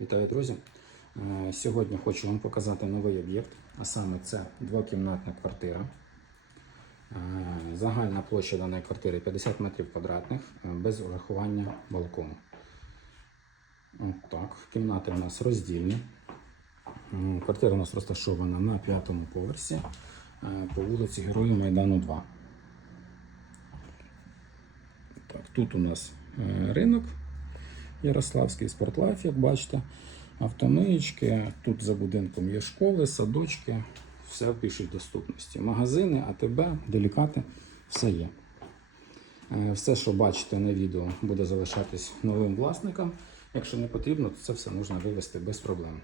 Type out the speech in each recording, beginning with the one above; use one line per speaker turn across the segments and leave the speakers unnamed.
Вітаю, друзі! Е, Сьогодні хочу вам показати новий об'єкт, а саме це двокімнатна квартира. Е, Загальна площа даної квартири 50 метрів квадратних е, без урахування балкону. От. Кімнати у нас роздільні. Квартира у нас розташована на п'ятому поверсі по вулиці Героїв Майдану 2. Так, тут у нас ринок Ярославський спортлайф, як бачите. Автомиєчки. Тут за будинком є школи, садочки, все в пішій доступності. Магазини, АТБ, делікати, все є. Е, Все, що бачите на відео, буде залишатись новим власникам. Якщо не потрібно, то це все можна вивести без проблем.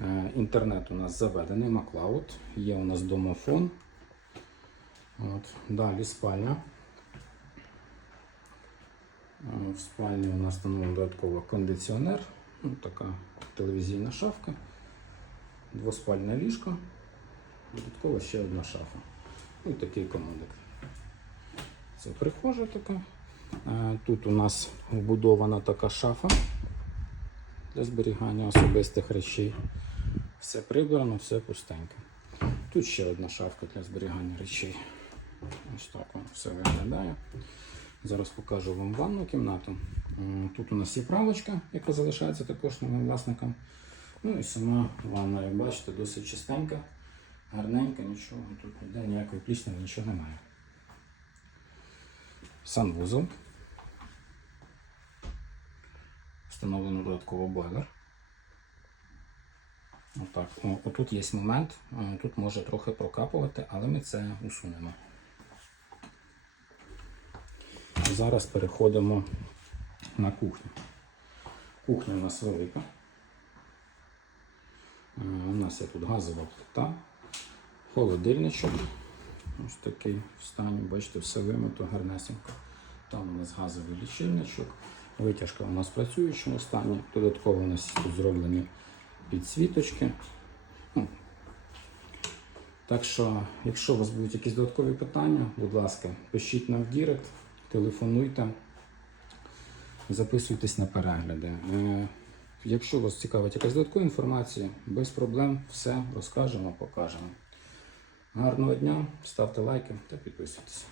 Е, Інтернет у нас заведений, Маклауд, є у нас домофон. От. Далі спальня. В спальні у нас встановлено додатково кондиціонер, ну, така телевізійна шафка, двоспальне ліжко, додатково ще одна шафа. Ну, І такий комодик. Це прихожа така. Е, Тут у нас вбудована така шафа для зберігання особистих речей. Все прибрано, все пустеньке. Тут ще одна шафка для зберігання речей. Ось так воно все виглядає. Зараз покажу вам ванну кімнату. Тут у нас є правочка, яка залишається також новим власникам. Ну і сама ванна, як бачите, досить чистенька, гарненька, нічого, тут ніде ніякої плісняви, нічого немає. Санвузол. Встановлено додатково бойлер. Отак. Отут є момент, тут може трохи прокапувати, але ми це усунемо. Зараз переходимо на кухню. Кухня у нас велика. Е, У нас є тут газова плита, холодильничок. Ось такий в стані, бачите, все вимито гарнесенько. Там у нас газовий лічильничок. Витяжка у нас в працюючому стані. Додатково у нас тут зроблені підсвіточки. Ну, так що, якщо у вас будуть якісь додаткові питання, будь ласка, пишіть нам в Дірект, телефонуйте, записуйтесь на перегляди. Е, Якщо вас цікавить якась додаткова інформація, без проблем все розкажемо, покажемо. Гарного дня, ставте лайки та підписуйтесь.